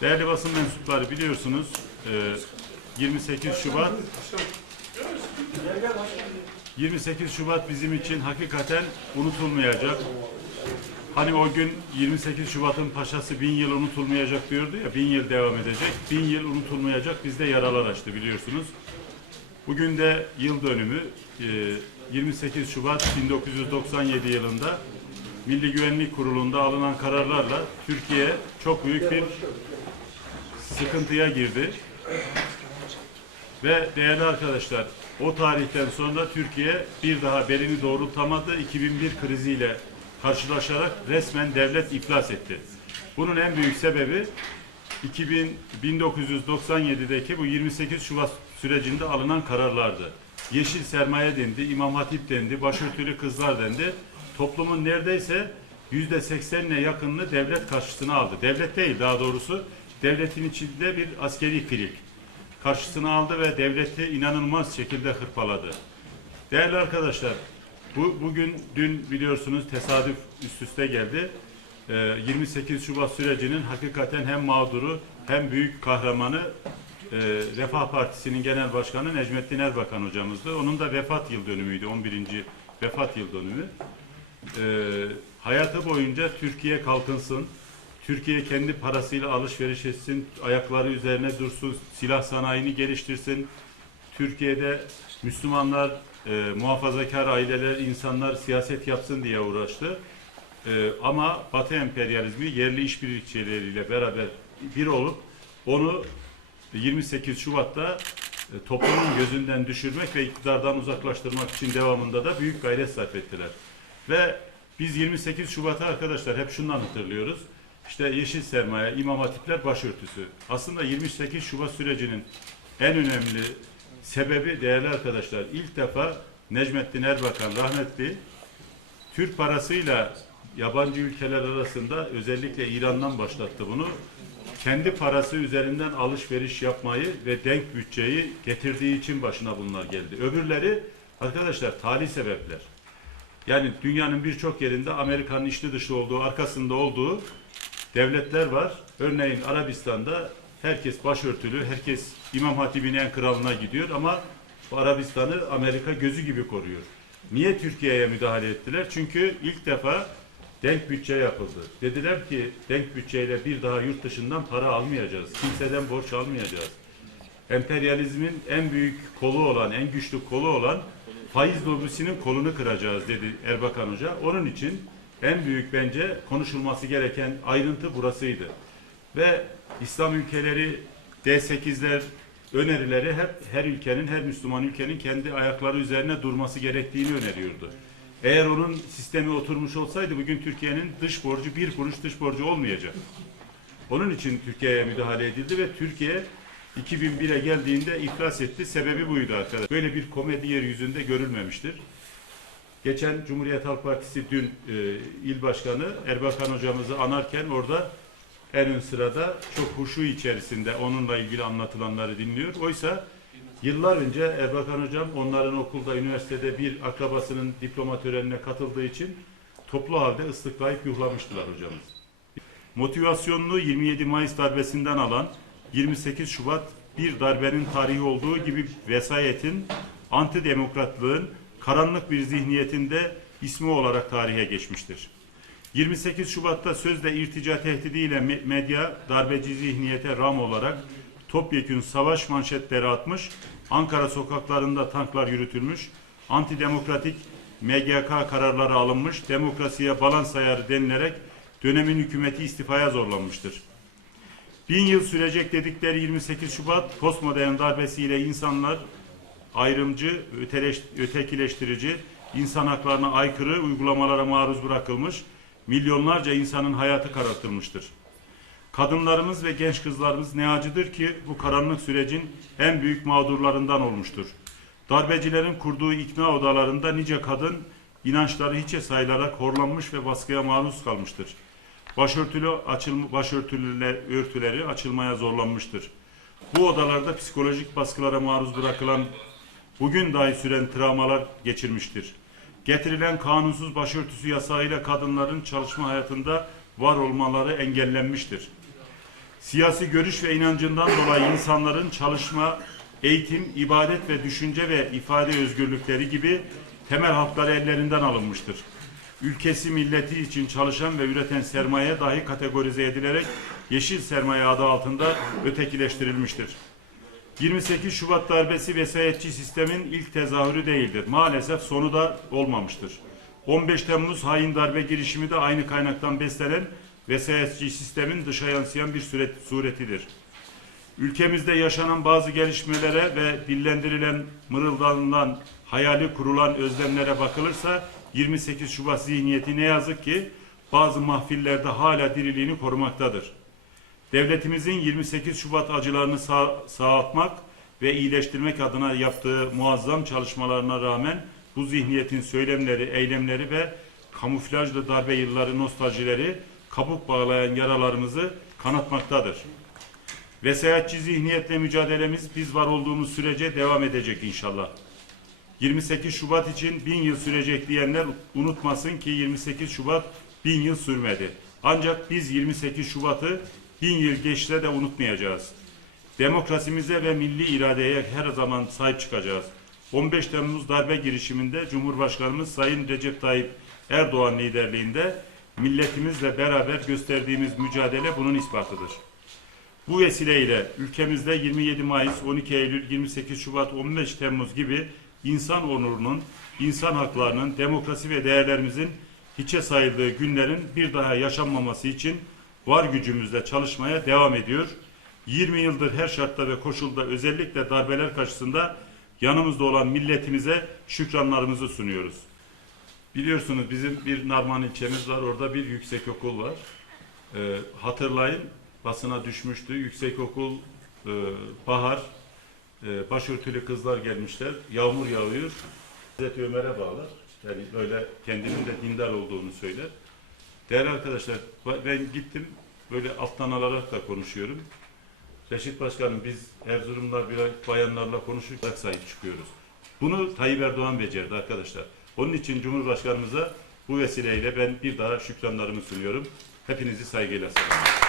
Değerli basın mensupları biliyorsunuz e, 28 Şubat 28 Şubat bizim için hakikaten unutulmayacak. Hani o gün 28 Şubat'ın paşası bin yıl unutulmayacak diyordu ya, bin yıl devam edecek. Bin yıl unutulmayacak bizde yaralar açtı biliyorsunuz. Bugün de yıl dönümü e, 28 Şubat 1997 yılında Milli Güvenlik Kurulu'nda alınan kararlarla Türkiye çok büyük bir sıkıntıya girdi. Ve değerli arkadaşlar o tarihten sonra Türkiye bir daha belini doğrultamadı. 2001 kriziyle karşılaşarak resmen devlet iflas etti. Bunun en büyük sebebi 2000, 1997'deki bu 28 Şubat sürecinde alınan kararlardı. Yeşil sermaye dendi, İmam Hatip dendi, başörtülü kızlar dendi. Toplumun neredeyse yüzde seksenine yakınını devlet karşısına aldı. Devlet değil daha doğrusu devletin içinde bir askeri filik karşısına aldı ve devleti inanılmaz şekilde hırpaladı. Değerli arkadaşlar, bu bugün dün biliyorsunuz tesadüf üst üste geldi. Ee, 28 Şubat sürecinin hakikaten hem mağduru hem büyük kahramanı e, Refah Partisi'nin genel başkanı Necmettin Erbakan hocamızdı. Onun da vefat yıl dönümüydü, 11. vefat yıl dönümü. Ee, hayatı boyunca Türkiye kalkınsın, Türkiye kendi parasıyla alışveriş etsin, ayakları üzerine dursun, silah sanayini geliştirsin. Türkiye'de Müslümanlar, e, muhafazakar aileler, insanlar siyaset yapsın diye uğraştı. E, ama Batı emperyalizmi yerli işbirlikçileriyle beraber bir olup onu 28 Şubat'ta e, toplumun gözünden düşürmek ve iktidardan uzaklaştırmak için devamında da büyük gayret sarf ettiler. Ve biz 28 Şubat'ı arkadaşlar hep şundan hatırlıyoruz. İşte yeşil sermaye, imam hatipler başörtüsü. Aslında 28 Şubat sürecinin en önemli sebebi değerli arkadaşlar ilk defa Necmettin Erbakan rahmetli Türk parasıyla yabancı ülkeler arasında özellikle İran'dan başlattı bunu. Kendi parası üzerinden alışveriş yapmayı ve denk bütçeyi getirdiği için başına bunlar geldi. Öbürleri arkadaşlar tali sebepler. Yani dünyanın birçok yerinde Amerika'nın içli dışlı olduğu, arkasında olduğu devletler var. Örneğin Arabistan'da herkes başörtülü, herkes İmam Hatip'in en kralına gidiyor ama Arabistan'ı Amerika gözü gibi koruyor. Niye Türkiye'ye müdahale ettiler? Çünkü ilk defa denk bütçe yapıldı. Dediler ki denk bütçeyle bir daha yurt dışından para almayacağız. Kimseden borç almayacağız. Emperyalizmin en büyük kolu olan, en güçlü kolu olan faiz lobisinin kolunu kıracağız dedi Erbakan Hoca. Onun için en büyük bence konuşulması gereken ayrıntı burasıydı. Ve İslam ülkeleri D8'ler önerileri hep her ülkenin, her Müslüman ülkenin kendi ayakları üzerine durması gerektiğini öneriyordu. Eğer onun sistemi oturmuş olsaydı bugün Türkiye'nin dış borcu bir kuruş dış borcu olmayacak. Onun için Türkiye'ye müdahale edildi ve Türkiye 2001'e geldiğinde iflas etti. Sebebi buydu arkadaşlar. Böyle bir komedi yeryüzünde görülmemiştir. Geçen Cumhuriyet Halk Partisi dün e, il başkanı Erbakan hocamızı anarken orada en ön sırada çok huşu içerisinde onunla ilgili anlatılanları dinliyor. Oysa yıllar önce Erbakan hocam onların okulda, üniversitede bir akrabasının diploma törenine katıldığı için toplu halde ıslıklayıp yuhlamıştılar hocamız. Motivasyonunu 27 Mayıs darbesinden alan 28 Şubat bir darbenin tarihi olduğu gibi vesayetin, antidemokratlığın karanlık bir zihniyetinde ismi olarak tarihe geçmiştir. 28 Şubat'ta sözde irtica tehdidiyle me- medya darbeci zihniyete ram olarak topyekün savaş manşetleri atmış, Ankara sokaklarında tanklar yürütülmüş, antidemokratik MGK kararları alınmış, demokrasiye balans ayarı denilerek dönemin hükümeti istifaya zorlanmıştır. Bin yıl sürecek dedikleri 28 Şubat postmodern darbesiyle insanlar ayrımcı, ötekileştirici, insan haklarına aykırı uygulamalara maruz bırakılmış, milyonlarca insanın hayatı karartılmıştır. Kadınlarımız ve genç kızlarımız ne acıdır ki bu karanlık sürecin en büyük mağdurlarından olmuştur. Darbecilerin kurduğu ikna odalarında nice kadın inançları hiçe sayılarak horlanmış ve baskıya maruz kalmıştır. başörtülü açılma, başörtülüler, örtüleri açılmaya zorlanmıştır. Bu odalarda psikolojik baskılara maruz bırakılan, bugün dahi süren travmalar geçirmiştir. Getirilen kanunsuz başörtüsü yasağıyla kadınların çalışma hayatında var olmaları engellenmiştir. Siyasi görüş ve inancından dolayı insanların çalışma, eğitim, ibadet ve düşünce ve ifade özgürlükleri gibi temel hakları ellerinden alınmıştır. Ülkesi milleti için çalışan ve üreten sermaye dahi kategorize edilerek yeşil sermaye adı altında ötekileştirilmiştir. 28 Şubat darbesi vesayetçi sistemin ilk tezahürü değildir. Maalesef sonu da olmamıştır. 15 Temmuz hain darbe girişimi de aynı kaynaktan beslenen vesayetçi sistemin dışa yansıyan bir süret, suretidir. Ülkemizde yaşanan bazı gelişmelere ve dillendirilen, mırıldanılan, hayali kurulan özlemlere bakılırsa 28 Şubat zihniyeti ne yazık ki bazı mahfillerde hala diriliğini korumaktadır. Devletimizin 28 Şubat acılarını sağ, sağaltmak ve iyileştirmek adına yaptığı muazzam çalışmalarına rağmen bu zihniyetin söylemleri, eylemleri ve kamuflajlı darbe yılları nostaljileri kabuk bağlayan yaralarımızı kanatmaktadır. Vesayetçi zihniyetle mücadelemiz biz var olduğumuz sürece devam edecek inşallah. 28 Şubat için bin yıl sürecek diyenler unutmasın ki 28 Şubat bin yıl sürmedi. Ancak biz 28 Şubat'ı bin yıl geçse de unutmayacağız. Demokrasimize ve milli iradeye her zaman sahip çıkacağız. 15 Temmuz darbe girişiminde Cumhurbaşkanımız Sayın Recep Tayyip Erdoğan liderliğinde milletimizle beraber gösterdiğimiz mücadele bunun ispatıdır. Bu vesileyle ülkemizde 27 Mayıs, 12 Eylül, 28 Şubat, 15 Temmuz gibi insan onurunun, insan haklarının, demokrasi ve değerlerimizin hiçe sayıldığı günlerin bir daha yaşanmaması için var gücümüzle çalışmaya devam ediyor. 20 yıldır her şartta ve koşulda özellikle darbeler karşısında yanımızda olan milletimize şükranlarımızı sunuyoruz. Biliyorsunuz bizim bir Narman ilçemiz var. Orada bir yüksek okul var. Ee, hatırlayın basına düşmüştü. Yüksek okul e, bahar e, başörtülü kızlar gelmişler. Yağmur yağıyor. Hazreti Ömer'e bağlar. Yani böyle kendinin de dindar olduğunu söyler. Değerli arkadaşlar ben gittim böyle alttan alarak da konuşuyorum. Reşit Başkanım biz Erzurumlar bayanlarla konuşursak sahip çıkıyoruz. Bunu Tayyip Erdoğan becerdi arkadaşlar. Onun için Cumhurbaşkanımıza bu vesileyle ben bir daha şükranlarımı sunuyorum. Hepinizi saygıyla selamlıyorum.